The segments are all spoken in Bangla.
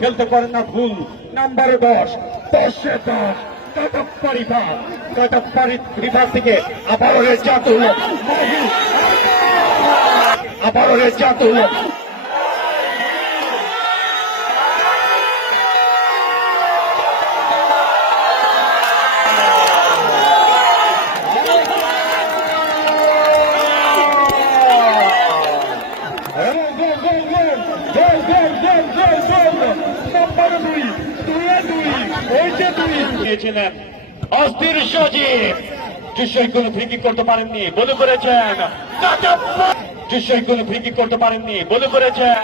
খেলতে পারে না ভুল। নাম্বারে দশ, দশে দশ। কাটাপ্পারি ভাগ কাটাপ্পারি বিভাগ থেকে আবারও রেজাতুল আবারও রেজাতুল নিয়েছিলেন অস্থির সজীব। দুশোই কোনো ফ্রিকিক করতে পারেননি, বলে করেছেন দুশোই কোনো ফ্রিকিক করতে পারেননি, বলে করেছেন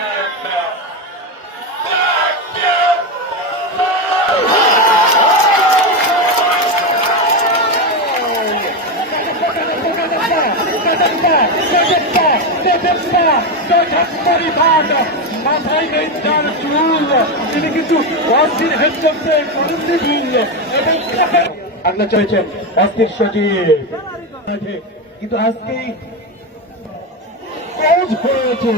মাথায় নেই তার চুল তিনি কিন্তু অস্থির হেড করতে প্রযুক্তি ভুল এবং আগ্নে চলেছেন অস্থির সচিব কিন্তু আজকে কোচ হয়েছে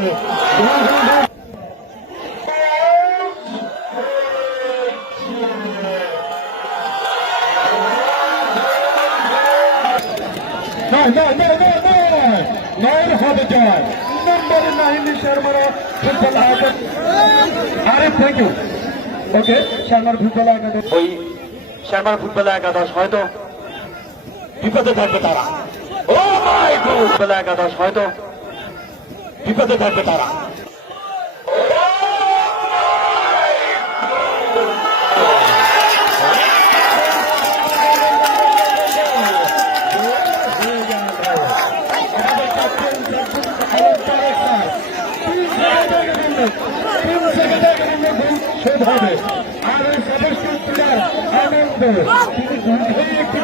নয় নয় নয় নয় নয়ের হবে জয় নম্বরে নাহিনী শর্মারা ফুটবল আয়োজন আরে থ্যাংক ইউ ওকে শর্মার ফুটবল একাদশ। ওই শর্মার ফুটবল একাদশ হয়তো বিপদে থাকবে তারা। ও মাই ফুটবল একাদশ হয়তো বিপদে থাকবে তারা। শোধ হবে আর সমস্ত প্লেয়ার আনন্দ। তিনি একটি